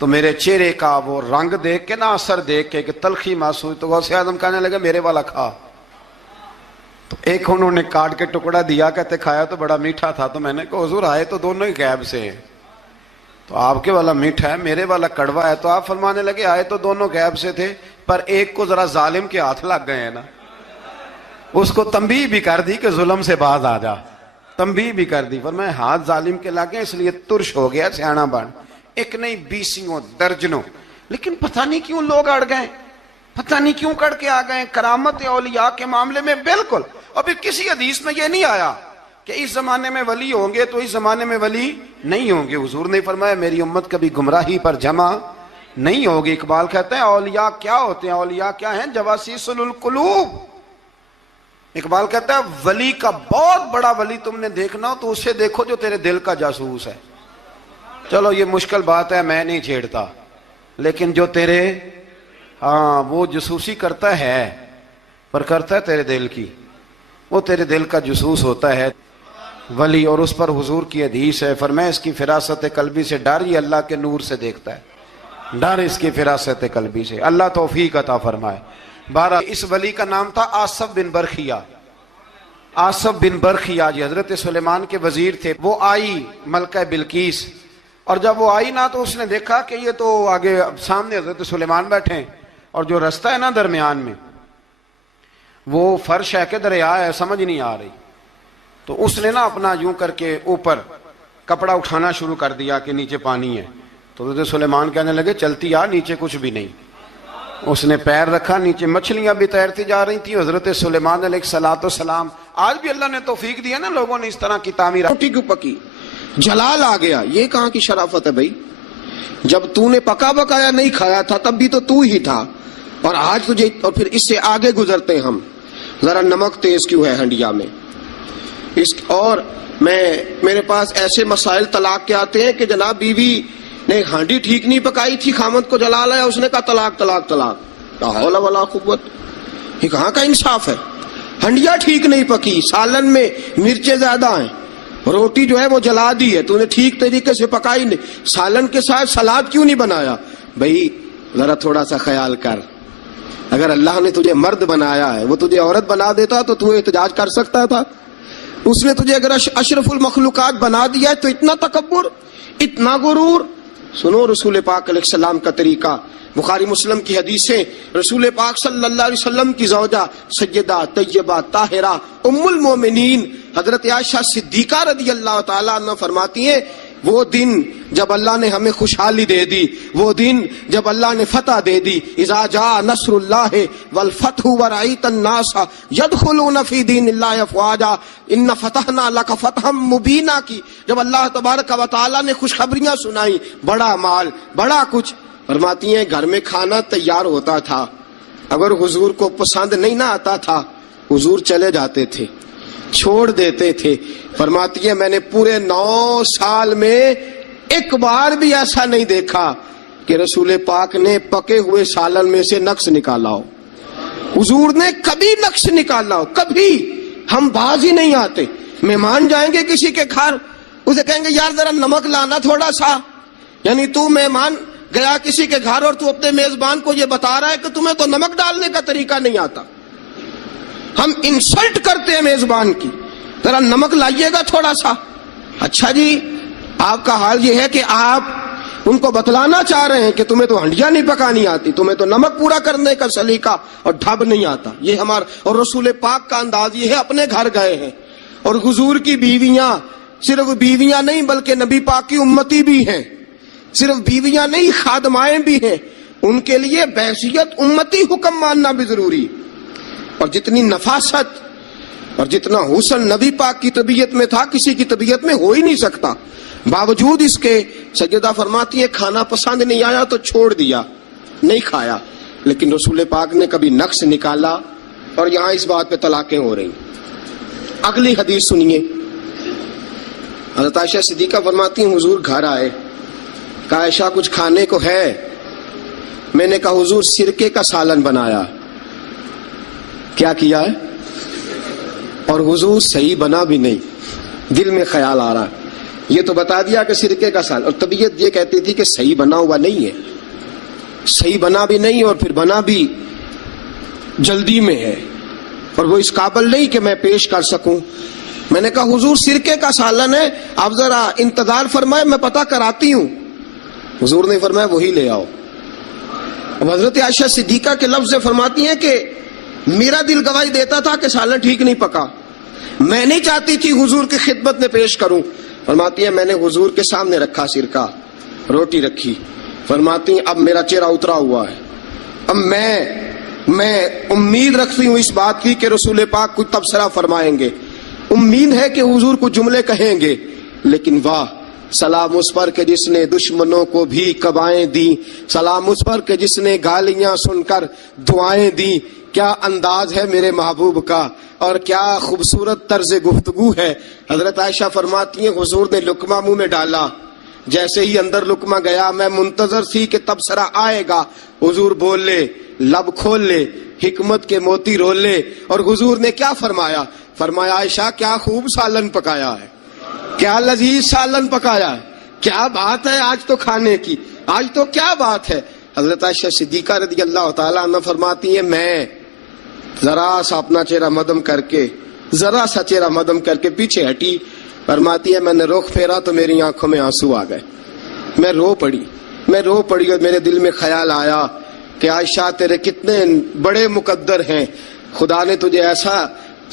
تو میرے چہرے کا وہ رنگ دیکھ کے نا، اثر دیکھ کے کہ تلخی محسوس، تو غوث اعظم کہنے لگے میرے والا کھا۔ تو 1 انہوں نے کاٹ کے ٹکڑا دیا، کہتے کھایا تو بڑا میٹھا تھا، تو میں نے کہا حضور آئے تو دونوں ہی غیب سے ہیں، تو آپ کے والا میٹھا ہے میرے والا کڑوا ہے، تو آپ فرمانے لگے آئے تو دونوں غیب سے تھے، پر ایک کو ذرا ظالم کے ہاتھ لگ گئے ہیں نا، اس کو تنبیہ بھی کر دی کہ ظلم سے باز آ جا، تنبیہ بھی کر دی، فرمایا ہاتھ ظالم کے لگے اس لیے ترش ہو گیا، سیانا بن۔ 1 نہیں 20 درجنوں، لیکن پتہ نہیں کیوں لوگ اڑ گئے، پتہ نہیں کیوں کڑ کے آ گئے کرامت اولیاء کے معاملے میں۔ بالکل، اور پھر کسی حدیث میں یہ نہیں آیا کہ اس زمانے میں ولی ہوں گے تو اس زمانے میں ولی نہیں ہوں گے۔ حضور نے فرمایا میری امت کبھی گمراہی پر جمع نہیں ہوگی۔ اقبال کہتے ہیں اولیاء کیا ہوتے ہیں؟ اولیاء کیا ہیں؟ جواسیس القلوب۔ اقبال کہتا ہے ولی کا بہت بڑا ولی تم نے دیکھنا ہو تو اسے دیکھو جو تیرے دل کا جاسوس ہے۔ چلو یہ مشکل بات ہے، میں نہیں چھیڑتا، لیکن جو تیرے وہ جاسوسی کرتا ہے، پر کرتا ہے تیرے دل کی، وہ تیرے دل کا جاسوس ہوتا ہے ولی۔ اور اس پر حضور کی حدیث ہے، فرمایا اس کی فراست قلبی سے ڈر، یہ اللہ کے نور سے دیکھتا ہے۔ ڈر اس کی فراست قلبی سے، اللہ توفیق عطا فرمائے۔ بارہ اس ولی کا نام تھا آصف بن برخیہ۔ آصف بن برخیہ جی حضرت سلیمان کے وزیر تھے۔ وہ آئی ملکہ بلقیس، اور جب وہ آئی نا تو اس نے دیکھا کہ یہ تو آگے سامنے حضرت سلیمان بیٹھے ہیں، اور جو رستہ ہے نا درمیان میں وہ فرش ہے کہ دریا ہے سمجھ نہیں آ رہی، تو اس نے نا اپنا یوں کر کے اوپر کپڑا اٹھانا شروع کر دیا کہ نیچے پانی ہے، تو حضرت سلیمان کہنے لگے چلتی آ، نیچے کچھ بھی نہیں۔ اس نے پیر رکھا، نیچے مچھلیاں بھی تیرتی جا رہی تھیں۔ حضرت سلیمان علیہ الصلوۃ والسلام، آج بھی اللہ نے توفیق دیا نا لوگوں نے اس طرح کی تعمیر۔ روٹی کیوں پکی؟ جلال آ گیا۔ یہ کہاں کی شرافت ہے بھائی؟ جب تو نے پکا بکایا نہیں کھایا تھا تب بھی تو ہی تھا، اور آج تجھے، اور پھر اس سے آگے گزرتے ہیں ہم، ذرا نمک تیز کیوں ہے ہنڈیا میں؟ اور میرے پاس ایسے مسائل طلاق کے آتے ہیں کہ جناب بیوی نے ہانڈی ٹھیک نہیں پکائی تھی، خامد کو جلا لایا، اس نے کہا طلاق طلاق طلاق، لا حول ولا قوت۔ یہ کہاں کا انصاف ہے؟ ہنڈیا ٹھیک نہیں پکی، سالن میں مرچیں زیادہ ہیں، روٹی جو ہے وہ جلا دی ہے، تو نے ٹھیک طریقے سے پکائی نہیں، سالن کے ساتھ سلاد کیوں نہیں بنایا؟ بھائی ذرا تھوڑا سا خیال کر، اگر اللہ نے تجھے مرد بنایا ہے، وہ تجھے عورت بنا دیتا تو تو احتجاج کر سکتا تھا؟ اس نے تجھے اگر اشرف المخلوقات بنا دیا ہے تو اتنا تکبر، اتنا غرور؟ سنو رسول پاک علیہ السلام کا طریقہ، بخاری مسلم کی حدیثیں، رسول پاک صلی اللہ علیہ وسلم کی زوجہ سیدہ طیبہ طاہرہ ام المومنین حضرت عائشہ صدیقہ رضی اللہ تعالیٰ عنہ فرماتی ہیں، وہ دن جب اللہ نے ہمیں خوشحالی دے دی، وہ دن جب اللہ نے فتح دے دی، اذا جاء نصر اللہ والفتح ورأیت الناس یدخلون فی دین اللہ افواجا ان فتحنا لک فتحا مبینا کی، جب اللہ تبارک و تعالیٰ نے خوشخبریاں سنائی، بڑا مال بڑا کچھ، فرماتی ہیں گھر میں کھانا تیار ہوتا تھا، اگر حضور کو پسند نہیں نہ آتا تھا حضور چلے جاتے تھے، چھوڑ دیتے تھے۔ فرماتی ہے میں نے پورے 9 سال میں ایک بار بھی ایسا نہیں دیکھا کہ رسول پاک نے پکے ہوئے سالن میں سے نقص نکالا ہو، حضور نے کبھی نقص نکالا ہو، کبھی۔ ہم باز ہی نہیں آتے، مہمان جائیں گے کسی کے گھر، اسے کہیں گے یار ذرا نمک لانا تھوڑا سا، یعنی تو مہمان گیا کسی کے گھر اور تو اپنے میزبان کو یہ بتا رہا ہے کہ تمہیں تو نمک ڈالنے کا طریقہ نہیں آتا۔ ہم انسلٹ کرتے ہیں میزبان کی، ذرا نمک لائیے گا تھوڑا سا۔ اچھا جی، آپ کا حال یہ ہے کہ آپ ان کو بتلانا چاہ رہے ہیں کہ تمہیں تو ہنڈیاں نہیں پکانی آتی، تمہیں تو نمک پورا کرنے کا سلیقہ اور ڈھب نہیں آتا۔ یہ ہمارا اور رسول پاک کا انداز یہ ہے، اپنے گھر گئے ہیں اور حضور کی بیویاں صرف بیویاں نہیں بلکہ نبی پاک کی امتی بھی ہیں، صرف بیویاں نہیں خادمائیں بھی ہیں، ان کے لیے بحیثیت امتی حکم ماننا بھی ضروری، اور جتنی نفاست اور جتنا حسن نبی پاک کی طبیعت میں تھا کسی کی طبیعت میں ہو ہی نہیں سکتا۔ باوجود اس کے سیدہ فرماتی ہے کھانا پسند نہیں آیا تو چھوڑ دیا، نہیں کھایا، لیکن رسول پاک نے کبھی نقص نکالا، اور یہاں اس بات پہ طلاقیں ہو رہی۔ اگلی حدیث سنیے، حضرت عائشہ صدیقہ فرماتی ہیں حضور گھر آئے، کہا عائشہ کچھ کھانے کو ہے؟ میں نے کہا حضور سرکے کا سالن بنایا۔ کیا کیا ہے؟ اور حضور صحیح بنا بھی نہیں، دل میں خیال آ رہا، یہ تو بتا دیا کہ سرکے کا سالن، اور طبیعت یہ کہتی تھی کہ صحیح بنا ہوا نہیں ہے، صحیح بنا بھی نہیں، اور پھر بنا بھی جلدی میں ہے، اور وہ اس قابل نہیں کہ میں پیش کر سکوں۔ میں نے کہا حضور سرکے کا سالن ہے، آپ ذرا انتظار فرمائے میں پتہ کراتی ہوں۔ حضور نے فرمایا وہی لے آؤ۔ اب حضرت عائشہ صدیقہ کے لفظ سے فرماتی ہیں کہ میرا دل گواہی دیتا تھا کہ سالن ٹھیک نہیں پکا، میں نہیں چاہتی تھی حضور کی خدمت میں پیش کروں۔ فرماتی ہیں میں نے حضور کے سامنے رکھا سرکہ، روٹی رکھی، فرماتی ہیں اب میرا چہرہ اترا ہوا ہے، اب میں امید رکھتی ہوں اس بات کی کہ رسول پاک کچھ تبصرہ فرمائیں گے، امید ہے کہ حضور کچھ جملے کہیں گے، لیکن واہ سلام اس پر کہ جس نے دشمنوں کو بھی کبائیں دی، سلام اس پر کہ جس نے گالیاں سن کر دعائیں دی۔ کیا انداز ہے میرے محبوب کا، اور کیا خوبصورت طرز گفتگو ہے۔ حضرت عائشہ فرماتی ہیں حضور نے لقمہ منہ میں ڈالا، جیسے ہی اندر لقمہ گیا میں منتظر تھی کہ تبصرہ آئے گا، حضور بول لے، لب کھول لے، حکمت کے موتی رول لے، اور حضور نے کیا فرمایا؟ فرمایا عائشہ کیا خوب سالن پکایا ہے، کیا لذیذ سالن پکایا ہے، کیا بات ہے آج تو کھانے کی۔ آج تو کیا بات ہے. حضرت عائشہ صدیقہ رضی اللہ تعالیٰ عنہ فرماتی ہیں میں ذرا سا اپنا چہرہ مدم کر کے پیچھے ہٹی. فرماتی ہے میں نے رخ پھیرا تو میری آنکھوں میں آنسو آ گئے. میں رو پڑی اور میرے دل میں خیال آیا کہ عائشہ تیرے کتنے بڑے مقدر ہیں. خدا نے تجھے ایسا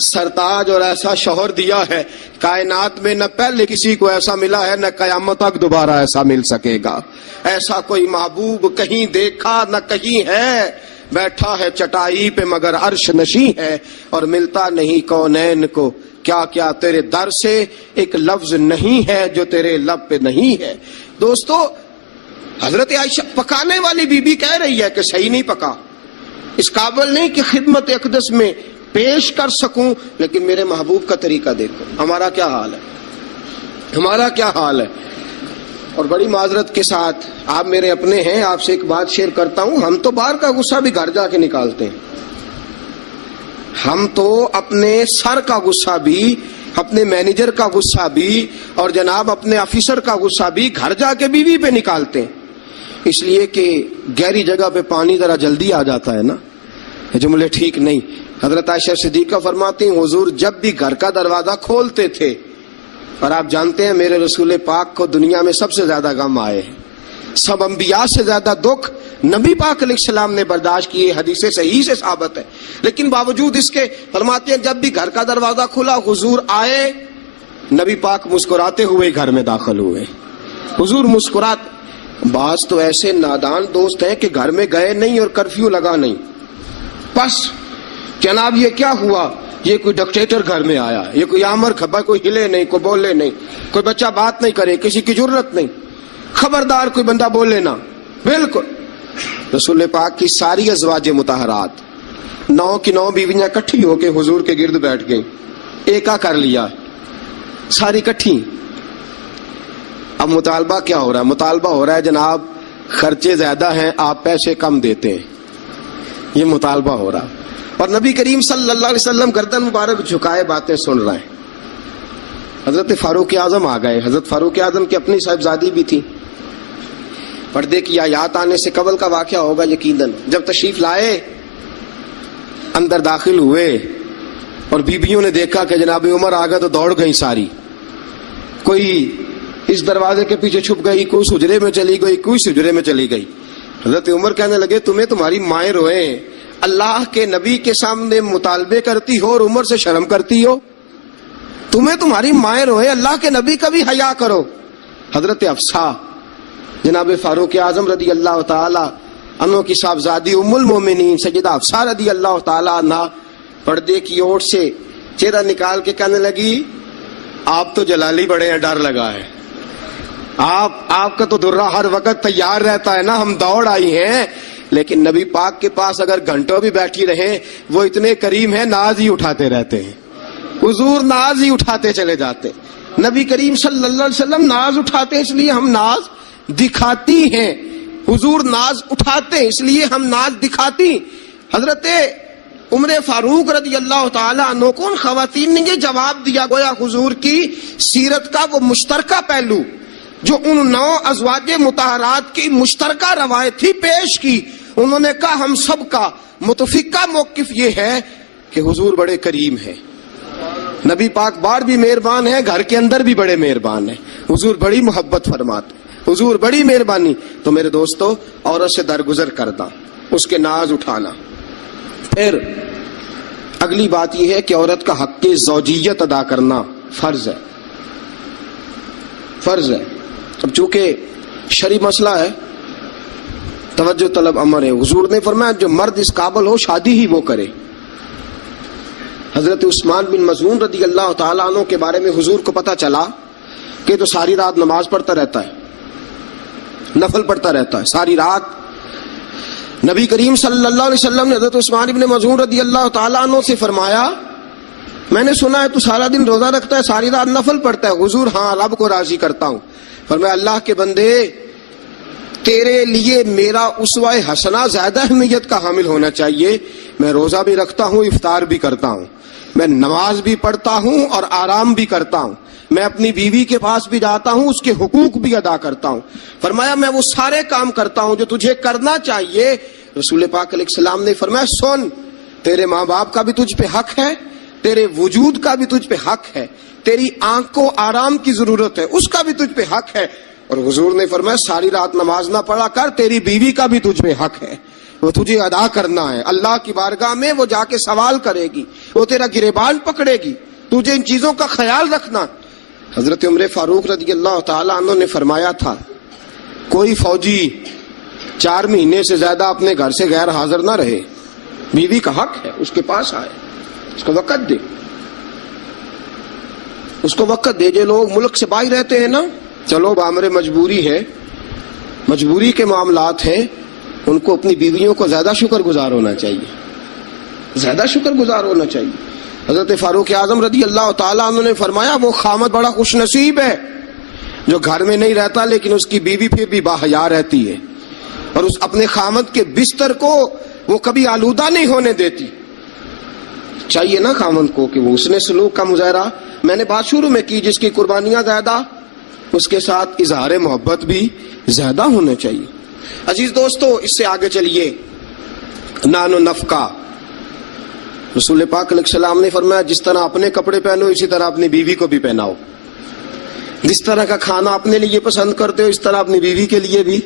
سرتاج اور ایسا شوہر دیا ہے, کائنات میں نہ پہلے کسی کو ایسا ملا ہے, نہ قیامت تک دوبارہ ایسا مل سکے گا. ایسا کوئی محبوب کہیں دیکھا نہ کہیں ہے. بیٹھا ہے چٹائی پہ مگر عرش نشیں ہے, اور ملتا نہیں کونین کو کیا کیا تیرے در سے ایک لفظ نہیں ہے جو تیرے لب پہ نہیں ہے. دوستو, حضرت عائشہ پکانے والی بی بی کہہ رہی ہے کہ صحیح نہیں پکا, اس قابل نہیں کہ خدمت اقدس میں پیش کر سکوں, لیکن میرے محبوب کا طریقہ دیکھو. ہمارا کیا حال ہے. اور بڑی معذرت کے ساتھ, آپ میرے اپنے ہیں, آپ سے ایک بات شیئر کرتا ہوں. ہم تو باہر کا غصہ بھی گھر جا کے نکالتے ہیں. ہم تو اپنے سر کا غصہ بھی, اپنے مینیجر کا غصہ بھی, اور جناب اپنے آفیسر کا غصہ بھی گھر جا کے بیوی پہ نکالتے ہیں. اس لیے کہ گہری جگہ پہ پانی ذرا جلدی آ جاتا ہے نا, یہ جملے ٹھیک نہیں. حضرت عائشہ صدیقہ فرماتی ہیں حضور جب بھی گھر کا دروازہ کھولتے تھے, اور آپ جانتے ہیں میرے رسول پاک کو دنیا میں سب سے زیادہ غم آئے ہیں, سب انبیاء سے زیادہ دکھ نبی پاک علیہ السلام نے برداشت کیے, حدیث صحیح سے ثابت ہے. لیکن باوجود اس کے فرماتے ہیں جب بھی گھر کا دروازہ کھلا حضور آئے, نبی پاک مسکراتے ہوئے گھر میں داخل ہوئے. حضور مسکرات. بعض تو ایسے نادان دوست ہیں کہ گھر میں گئے نہیں اور کرفیو لگا نہیں, بس جناب یہ کیا ہوا, یہ کوئی ڈکٹیٹر گھر میں آیا, یہ کوئی آمر کھپا, کوئی ہلے نہیں, کوئی بولے نہیں, کوئی بچہ بات نہیں کرے, کسی کی جرت نہیں, خبردار کوئی بندہ بولے نہ. بالکل رسول پاک کی ساری ازواج مطہرات 9 کی 9 بیویاں کٹھی ہو کے حضور کے گرد بیٹھ گئیں, ایکا کر لیا ساری کٹھی. اب مطالبہ کیا ہو رہا ہے؟ مطالبہ ہو رہا ہے جناب خرچے زیادہ ہیں, آپ پیسے کم دیتے ہیں, یہ مطالبہ ہو رہا. اور نبی کریم صلی اللہ علیہ وسلم گردن مبارک جھکائے باتیں سن رہے ہیں. حضرت فاروق اعظم آ گئے. حضرت فاروق اعظم کی اپنی صاحبزادی بھی تھی. پردے کی آیات آنے سے قبل کا واقعہ ہوگا یقیناً. جب تشریف لائے اندر داخل ہوئے اور بیبیوں نے دیکھا کہ جناب عمر آ گئے تو دوڑ گئی ساری. کوئی اس دروازے کے پیچھے چھپ گئی, کوئی حجرے میں چلی گئی, کوئی حجرے میں چلی گئی. حضرت عمر کہنے لگے تمہیں تمہاری مائیں روئیں, اللہ کے نبی کے سامنے مطالبے کرتی ہو اور عمر سے شرم کرتی ہو. تمہیں تمہاری مائیں روئیں, اللہ کے نبی کا بھی حیا کرو. حضرت حفصہ جناب فاروق اعظم رضی اللہ تعالی عنہ کی صاحبزادی ام المومنین سیدہ حفصہ رضی اللہ تعالی عنہ پردے کی اوٹ سے چہرہ نکال کے کہنے لگی آپ تو جلالی بڑے ہیں, ڈر لگا ہے. آپ کا تو درہ ہر وقت تیار رہتا ہے نا, ہم دوڑ آئی ہیں. لیکن نبی پاک کے پاس اگر گھنٹوں بھی بیٹھی رہیں وہ اتنے کریم ہیں, ناز ہی اٹھاتے رہتے ہیں. حضور ناز ہی اٹھاتے چلے جاتے. نبی کریم صلی اللہ علیہ وسلم ناز اٹھاتے اس لیے ہم ناز دکھاتی ہیں. حضور ناز اٹھاتے اس لیے ہم ناز دکھاتی. حضرت عمر فاروق رضی اللہ تعالی عنہ کو ان خواتین نے یہ جواب دیا, گویا حضور کی سیرت کا وہ مشترکہ پہلو جو ان 9 ازواج مطہرات کی مشترکہ روایت تھی پیش کی. انہوں نے کہا ہم سب کا متفقہ موقف یہ ہے کہ حضور بڑے کریم ہیں, نبی پاک باہر بھی مہربان ہیں, گھر کے اندر بھی بڑے مہربان ہیں. حضور بڑی محبت فرماتے, حضور بڑی مہربانی. تو میرے دوستو عورت سے درگزر کرنا, اس کے ناز اٹھانا. پھر اگلی بات یہ ہے کہ عورت کا حق زوجیت ادا کرنا فرض ہے. اب چونکہ شرعی مسئلہ ہے, توجہ طلب امر ہے. حضور نے فرمایا جو مرد اس قابل ہو شادی ہی وہ کرے. حضرت عثمان بن مظعون رضی اللہ تعالیٰ عنہ کے بارے میں حضور کو پتا چلا کہ تو ساری رات نماز پڑھتا رہتا ہے, نفل پڑھتا رہتا ہے ساری رات. نبی کریم صلی اللہ علیہ وسلم نے حضرت عثمان بن مظعون رضی اللہ تعالیٰ عنہ سے فرمایا میں نے سنا ہے تو سارا دن روزہ رکھتا ہے, ساری رات نفل پڑھتا ہے. حضور ہاں رب کو راضی کرتا ہوں. فرمایا اللہ کے بندے تیرے لیے میرا اسوہ حسنہ زیادہ اہمیت کا حامل ہونا چاہیے. میں روزہ بھی رکھتا ہوں, افطار بھی کرتا ہوں, میں نماز بھی پڑھتا ہوں اور آرام بھی کرتا ہوں، میں اپنی بیوی کے پاس بھی جاتا ہوں، اس کے حقوق بھی ادا کرتا ہوں۔ فرمایا میں وہ سارے کام کرتا ہوں جو تجھے کرنا چاہیے۔ رسول پاک علیہ السلام نے فرمایا سن، تیرے ماں باپ کا بھی تجھ پہ حق ہے، تیرے وجود کا بھی تجھ پہ حق ہے، تیری آنکھ کو آرام کی ضرورت ہے، اس کا بھی تجھ پہ حق ہے، اور حضور نے فرمایا ساری رات نماز نہ پڑھا کر، تیری بیوی کا بھی تجھ پہ حق ہے، وہ تجھے ادا کرنا ہے۔ اللہ کی بارگاہ میں وہ جا کے سوال کرے گی، وہ تیرا گریبان پکڑے گی، تجھے ان چیزوں کا خیال رکھنا۔ حضرت عمر فاروق رضی اللہ تعالی عنہ نے فرمایا تھا کوئی فوجی 4 مہینے سے زیادہ اپنے گھر سے غیر حاضر نہ رہے، بیوی کا حق ہے اس کے پاس آئے، اس کو وقت دے، اس کو وقت دے۔ جو لوگ ملک سے باہر رہتے ہیں نا، چلو بامر مجبوری ہے، مجبوری کے معاملات ہیں، ان کو اپنی بیویوں کو زیادہ شکر گزار ہونا چاہیے، زیادہ شکر گزار ہونا چاہیے۔ حضرت فاروق اعظم رضی اللہ تعالیٰ عنہ نے فرمایا وہ خامد بڑا خوش نصیب ہے جو گھر میں نہیں رہتا لیکن اس کی بیوی پھر بھی باحیا رہتی ہے، اور اس اپنے خامد کے بستر کو وہ کبھی آلودہ نہیں ہونے دیتی۔ چاہیے نا خامد کو کہ وہ اس نے سلوک کا مظاہرہ، میں نے بات شروع میں کی، جس کی قربانیاں زیادہ اس کے ساتھ اظہار محبت بھی زیادہ ہونا چاہیے۔ عزیز دوستو، اس سے آگے چلیے، نان و نفقہ۔ رسول پاک علیہ السلام نے فرمایا جس طرح اپنے کپڑے پہنو اسی طرح اپنی بیوی کو بھی پہناؤ، جس طرح کا کھانا اپنے لیے پسند کرتے ہو اس طرح اپنی بیوی کے لیے بھی۔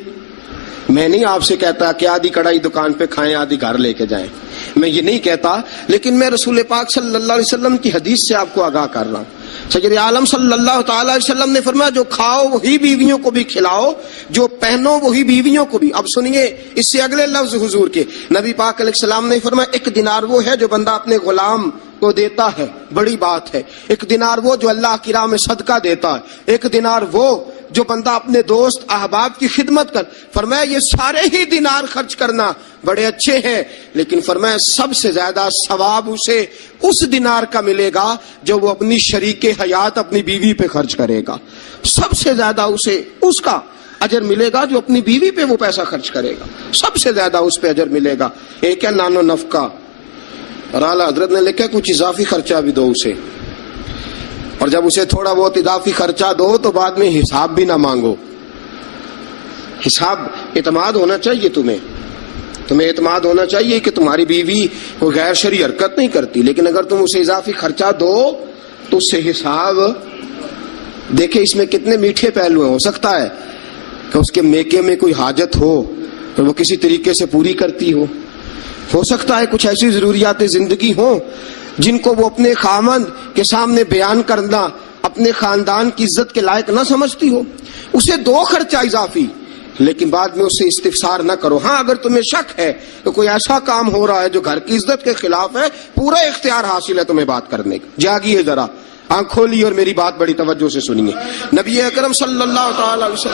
میں نہیں آپ سے کہتا کہ آدھی کڑھائی دکان پہ کھائیں آدھی گھر لے کے جائیں، میں یہ نہیں کہتا، لیکن میں رسول پاک صلی اللہ علیہ وسلم کی حدیث سے آپ کو آگاہ کر رہا ہوں۔ سید عالم صلی اللہ تعالی علیہ وسلم نے فرمایا جو کھاؤ وہی بیویوں کو بھی کھلاؤ، جو پہنو وہی بیویوں کو بھی۔ اب سنیے اس سے اگلے لفظ حضور کے، نبی پاک علیہ السلام نے فرمایا 1 دینار وہ ہے جو بندہ اپنے غلام کو دیتا ہے، بڑی بات ہے۔ 1 دینار وہ جو اللہ کی راہ میں صدقہ دیتا ہے، 1 دینار وہ جو بندہ اپنے دوست احباب کی خدمت کر۔ فرمایا یہ سارے ہی دینار خرچ کرنا بڑے اچھے ہیں، لیکن فرمایا سب سے زیادہ ثواب اسے اس دینار کا ملے گا جو وہ اپنی شریک حیات اپنی بیوی پہ خرچ کرے گا، سب سے زیادہ اسے اس کا اجر ملے گا جو اپنی بیوی پہ وہ پیسہ خرچ کرے گا، سب سے زیادہ اس پہ اجر ملے گا۔ ایک ہے نان و نفقہ، اور اعلیٰ حضرت نے لکھا کچھ اضافی خرچہ بھی دو اسے، اور جب اسے تھوڑا بہت اضافی خرچہ دو تو بعد میں حساب بھی نہ مانگو۔ حساب اعتماد ہونا چاہیے، تمہیں اعتماد ہونا چاہیے کہ تمہاری بیوی کوئی غیر شرعی حرکت نہیں کرتی، لیکن اگر تم اسے اضافی خرچہ دو تو اس سے حساب دیکھیں۔ اس میں کتنے میٹھے پہلو ہیں، ہو سکتا ہے کہ اس کے میکے میں کوئی حاجت ہو اور وہ کسی طریقے سے پوری کرتی ہو سکتا ہے کچھ ایسی ضروریات زندگی ہوں جن کو وہ اپنے خامند کے سامنے بیان کرنا اپنے خاندان کی عزت کے لائق نہ سمجھتی ہو، اسے دو خرچہ اضافی، لیکن بعد میں اسے استفسار نہ کرو۔ ہاں اگر تمہیں شک ہے کہ کوئی ایسا کام ہو رہا ہے جو گھر کی عزت کے خلاف ہے، پورا اختیار حاصل ہے تمہیں بات کرنے کا۔ جاگیے ذرا، آنکھ کھولیے اور میری بات بڑی توجہ سے سنیے۔ نبی اکرم صلی اللہ تعالی علیہ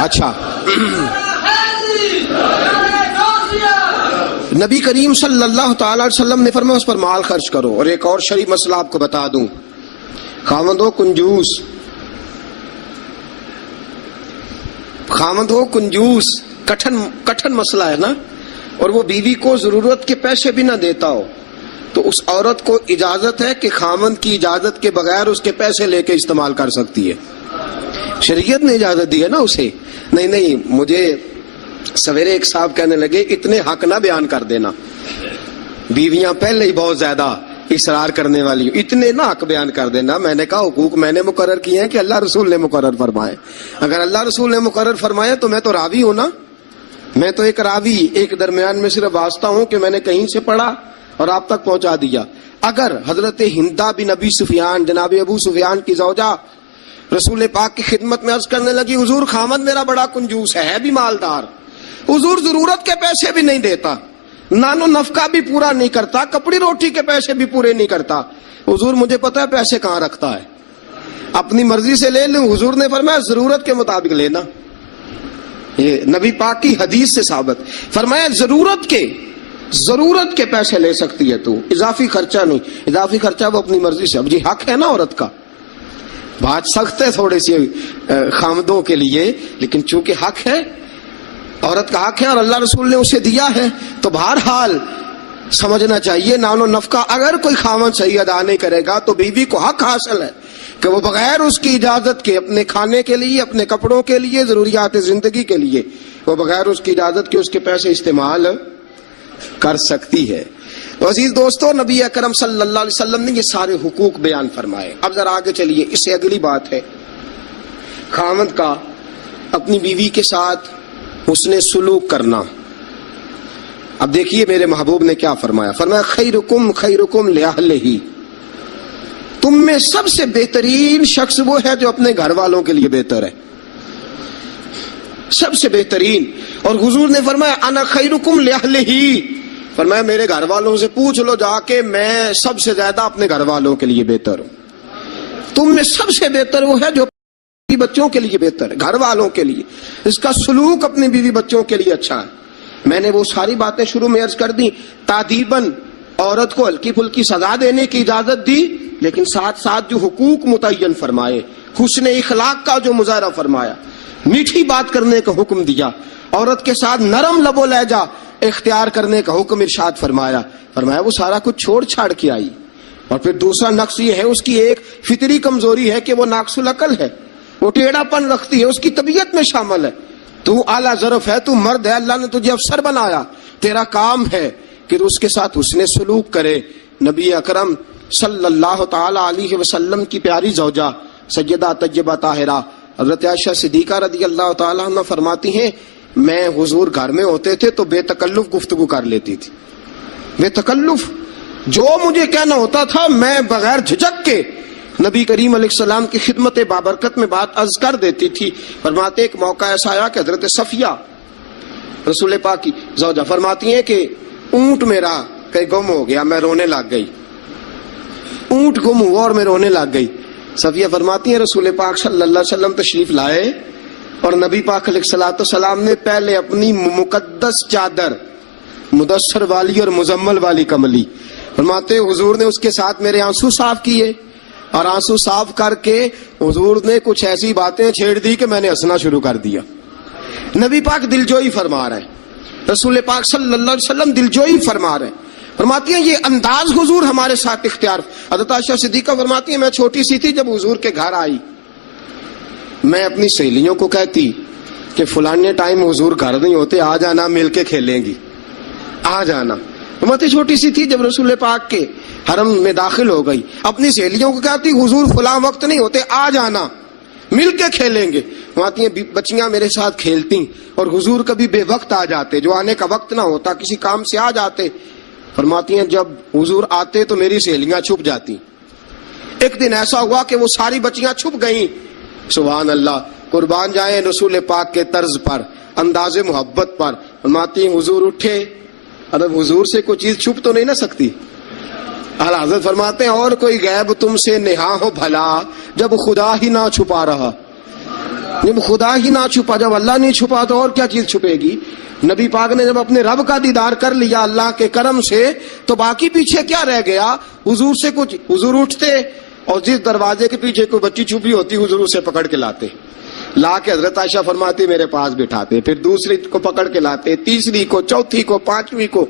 اچھا، نبی کریم صلی اللہ تعالی علیہ وسلم نے فرمایا اس پر مال خرچ کرو۔ اور ایک اور شرعی مسئلہ آپ کو بتا دوں، خاوند ہو کنجوس، کٹھن مسئلہ ہے نا، اور وہ بیوی کو ضرورت کے پیسے بھی نہ دیتا ہو، تو اس عورت کو اجازت ہے کہ خاوند کی اجازت کے بغیر اس کے پیسے لے کے استعمال کر سکتی ہے۔ شریعت نے اجازت دی ہے نا اسے۔ نہیں، مجھے سویرے ایک صاحب کہنے لگے اتنے حق نہ بیان کر دینا، بیویاں پہلے ہی بہت زیادہ اصرار کرنے والی، اتنے نہ حق بیان کر دینا۔ میں نے کہا حقوق میں نے مقرر کیے ہیں کہ اللہ رسول نے مقرر فرمائے؟ اگر اللہ رسول نے مقرر فرمائے تو میں تو راوی ہوں نا، میں تو ایک راوی، ایک درمیان میں صرف واسطہ ہوں کہ میں نے کہیں سے پڑھا اور آپ تک پہنچا دیا۔ اگر حضرت ہندہ بن ابی سفیان، جناب ابو سفیان کی زوجہ، رسول پاک کی خدمت میں عرض کرنے لگی حضور خامد میرا بڑا کنجوس ہے بھی مالدار، حضور ضرورت کے پیسے بھی نہیں دیتا، نان و نفقہ بھی پورا نہیں کرتا، کپڑی روٹی کے پیسے بھی پورے نہیں کرتا، حضور مجھے پتا ہے پیسے کہاں رکھتا ہے، اپنی مرضی سے لے لوں۔ حضور نے فرمایا ضرورت کے مطابق لینا، یہ نبی پاک کی حدیث سے ثابت۔ فرمایا ضرورت کے پیسے لے سکتی ہے تو، اضافی خرچہ نہیں۔ اضافی خرچہ وہ اپنی مرضی سے، اب جی حق ہے نا عورت کا، بات سخت ہے تھوڑی سی خامدوں کے لیے، لیکن چونکہ حق ہے، عورت کا حق ہے اور اللہ رسول نے اسے دیا ہے، تو بہرحال سمجھنا چاہیے نان و نفقہ اگر کوئی خاوند صحیح ادا نہیں کرے گا تو بیوی کو حق حاصل ہے کہ وہ بغیر اس کی اجازت کے اپنے کھانے کے لیے، اپنے کپڑوں کے لیے، ضروریات زندگی کے لیے وہ بغیر اس کی اجازت کے اس کے پیسے استعمال کر سکتی ہے۔ عزیز دوستو، نبی اکرم صلی اللہ علیہ وسلم نے یہ سارے حقوق بیان فرمائے۔ اب ذرا آگے چلیے، اس سے اگلی بات ہے خاوند کا اپنی بیوی کے ساتھ حسن سلوک کرنا۔ اب دیکھیے میرے محبوب نے کیا فرمایا، فرمایا خیرکم خیرکم لأہلہ، تم میں سب سے بہترین شخص وہ ہے جو اپنے گھر والوں کے لیے بہتر ہے، سب سے بہترین۔ اور حضور نے فرمایا انا خیرکم لأہلہ، فرمایا میرے گھر والوں سے پوچھ لو جا کے، میں سب سے زیادہ اپنے گھر والوں کے لیے بہتر ہوں۔ تم میں سب سے بہتر وہ ہے جو بچوں کے لیے بہتر ہے، گھر والوں کے لیے، اس کا سلوک اپنی بیوی بچوں کے لیے اچھا ہے۔ میں نے وہ ساری باتیں شروع میں عرض کر دی، تادیباً عورت کو ہلکی پھلکی سزا دینے کی اجازت دی، لیکن ساتھ ساتھ جو حقوق متعین فرمائے، حسن اخلاق کا جو مظاہرہ فرمایا، میٹھی بات کرنے کا حکم دیا، عورت کے ساتھ نرم لب و لہجہ اختیار کرنے کا حکم ارشاد فرمایا، فرمایا وہ سارا کچھ چھوڑ چھاڑ کے آئی۔ اور پھر دوسرا نقص یہ ہے، اس کی ایک فطری کمزوری ہے کہ وہ ناقص العقل ہے، وہ ٹیڑھا پن رکھتی ہے، اس کی طبیعت میں شامل ہے۔ تو اعلیٰ ظرف ہے، تو مرد ہے، اللہ نے تجھے افسر بنایا، تیرا کام ہے کہ اس کے ساتھ حسن سلوک کرے۔ نبی اکرم صلی اللہ تعالی علیہ وسلم کی پیاری زوجہ سیدہ طیبہ طاہرہ حضرت عائشہ صدیقہ رضی اللہ تعالی عنہ فرماتی ہیں، میں حضور گھر میں ہوتے تھے تو بے تکلف گفتگو کر لیتی تھی، بے تکلف، جو مجھے کہنا ہوتا تھا میں بغیر جھجک کے نبی کریم علیہ السلام کی خدمت بابرکت میں بات عرض کر دیتی تھی۔ فرماتے ایک موقع ایسا آیا کہ حضرت صفیہ رسول پاک کی زوجہ فرماتی ہیں کہ اونٹ میرا کہیں گم ہو گیا، میں رونے لگ گئی، اونٹ گم ہوا اور میں رونے لگ گئی۔ صفیہ فرماتی ہیں رسول پاک صلی اللہ علیہ وسلم تشریف لائے اور نبی پاک علیہ السلام نے پہلے اپنی مقدس چادر مدثر والی اور مزمل والی کملی، فرماتے حضور نے اس کے ساتھ میرے آنسو صاف کیے، اور آنسو صاف کر کے حضور نے کچھ ایسی باتیں چھیڑ دی کہ میں نے ہنسنا شروع کر دیا۔ نبی پاک دلجوئی فرما رہے ہیں، رسول پاک صلی اللہ علیہ وسلم دلجوئی فرما رہے ہیں۔ فرماتی ہیں یہ انداز حضور ہمارے ساتھ اختیار۔ حضرت عائشہ صدیقہ فرماتی ہیں میں چھوٹی سی تھی جب حضور کے گھر آئی، میں اپنی سہیلیوں کو کہتی کہ فلانے ٹائم حضور گھر نہیں ہوتے، آ جانا مل کے کھیلیں گی، آ جانا۔ فرماتی چھوٹی سی تھی جب رسول پاک کے حرم میں داخل ہو گئی، اپنی سہیلیوں کو کہتی حضور فلاں وقت نہیں ہوتے، آ جانا مل کے کھیلیں گے۔ فرماتی ہیں بچیاں میرے ساتھ کھیلتی اور حضور کبھی بے وقت آ جاتے، جو آنے کا وقت نہ ہوتا، کسی کام سے آ جاتے۔ فرماتی ہیں جب حضور آتے تو میری سہیلیاں چھپ جاتی۔ ایک دن ایسا ہوا کہ وہ ساری بچیاں چھپ گئیں۔ سبحان اللہ، قربان جائیں رسول پاک کے طرز پر، انداز محبت پر۔ فرماتی ہیں حضور اٹھے، اب حضور سے کوئی چیز چھپ تو نہیں نہ سکتی۔ اعلیٰ حضرت فرماتے ہیں اور کوئی غیب تم سے نہا ہو بھلا جب خدا ہی نہ چھپا رہا، جب خدا ہی نہ چھپا، جب اللہ نہیں چھپا تو اور کیا چیز چھپے گی۔ نبی پاک نے جب اپنے رب کا دیدار کر لیا اللہ کے کرم سے تو باقی پیچھے کیا رہ گیا، حضور سے کچھ، حضور اٹھتے اور جس دروازے کے پیچھے کوئی بچی چھپی ہوتی حضور اسے پکڑ کے لاتے، لا کے حضرت عائشہ فرماتی میرے پاس بٹھاتے، پھر دوسری کو پکڑ کے لاتے، تیسری کو، چوتھی کو، پانچویں کو،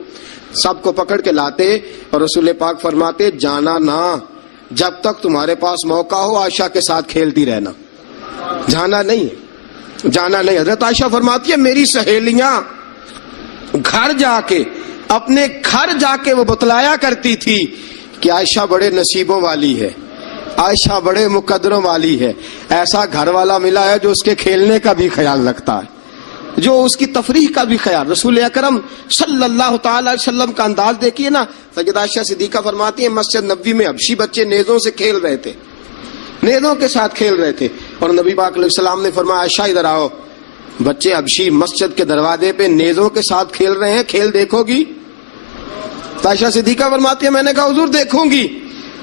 سب کو پکڑ کے لاتے، اور رسول پاک فرماتے جانا نہ، جب تک تمہارے پاس موقع ہو عائشہ کے ساتھ کھیلتی رہنا، جانا نہیں، جانا نہیں۔ حضرت عائشہ فرماتی ہے میری سہیلیاں گھر جا کے، اپنے گھر جا کے وہ بتلایا کرتی تھی کہ عائشہ بڑے نصیبوں والی ہے، عائشہ بڑے مقدروں والی ہے، ایسا گھر والا ملا ہے جو اس کے کھیلنے کا بھی خیال رکھتا ہے، جو اس کی تفریح کا بھی خیال۔ رسول اکرم صلی اللہ تعالی علیہ وسلم کا انداز دیکھیے نا، سیدہ عائشہ صدیقہ فرماتی ہیں مسجد نبوی میں حبشی بچے نیزوں سے کھیل رہے تھے، نیزوں کے ساتھ کھیل رہے تھے، اور نبی پاک علیہ السلام نے فرمایا عائشہ ادھر آؤ، بچے حبشی مسجد کے دروازے پہ نیزوں کے ساتھ کھیل رہے ہیں، کھیل دیکھو گی؟ عائشہ صدیقہ فرماتی ہے میں نے کہا حضور دیکھوں گی۔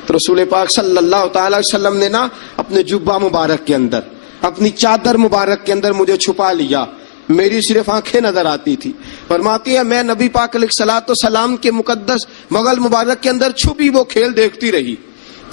تو رسول پاک صلی اللہ تعالی وسلم نے نا اپنے جبہ مبارک کے اندر، اپنی چادر مبارک کے اندر مجھے چھپا لیا، میری صرف آنکھیں نظر آتی تھی۔ فرماتی ہے میں نبی پاک علیہ الصلوۃ والسلام کے مقدس مغل مبارک کے اندر چھپی وہ کھیل دیکھتی رہی،